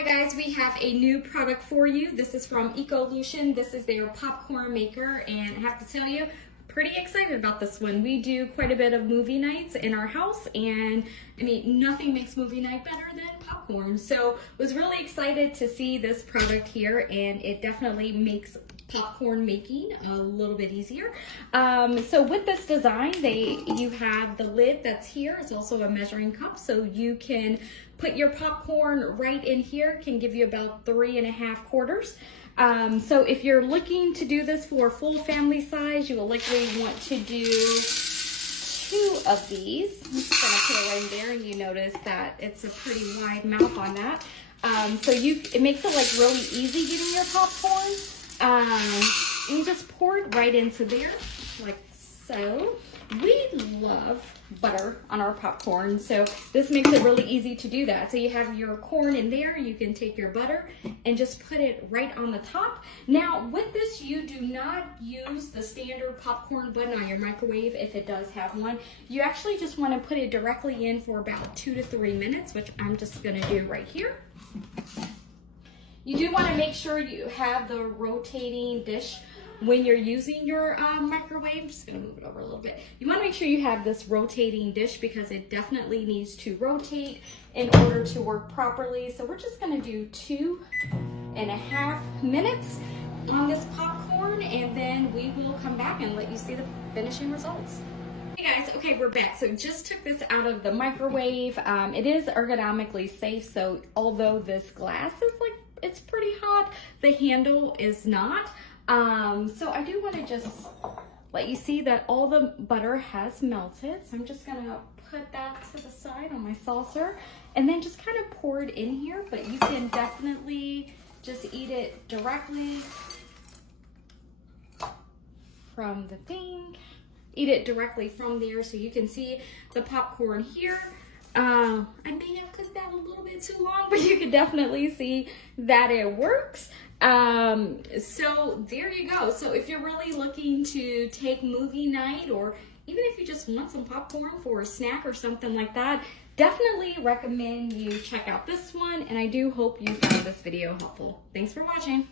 Hi guys, we have a new product for you. This is from Ecolution. This is their popcorn maker, and I have to tell you, pretty excited about this one. We do quite a bit of movie nights in our house, and I mean, nothing makes movie night better than popcorn. So was really excited to see this product here, and it definitely makes popcorn making a little bit easier. So with this design, you have the lid that's here. It's also a measuring cup, so you can put your popcorn right in here. Can give you about 3.5 quarters. So if you're looking to do this for full family size, you will likely want to do 2 of these. I'm just gonna put it right in there, and you notice that it's a pretty wide mouth on that. So it makes it like really easy getting your popcorn. You just pour it right into there, like so. We love butter on our popcorn, so this makes it really easy to do that. So you have your corn in there, you can take your butter and just put it right on the top. Now with this, you do not use the standard popcorn button on your microwave if it does have one. You actually just want to put it directly in for about 2 to 3 minutes, which I'm just going to do right here. You do want to make sure you have the rotating dish when you're using your microwave. I'm just going to move it over a little bit. You want to make sure you have this rotating dish because it definitely needs to rotate in order to work properly. So we're just going to do 2.5 minutes on this popcorn, and then we will come back and let you see the finishing results. Hey guys, okay, we're back. So just took this out of the microwave. It is ergonomically safe, so although this glass is like, it's pretty hot, the handle is not. So I do want to just let you see that all the butter has melted. So I'm just gonna put that to the side on my saucer and then just kind of pour it in here, but you can definitely just eat it directly from the thing. Eat it directly from there, so you can see the popcorn here. I may have cooked that a little bit too long, but you can definitely see that it works. So there you go. So if you're really looking to take movie night, or even if you just want some popcorn for a snack or something like that, definitely recommend you check out this one, and I do hope you found this video helpful. Thanks for watching.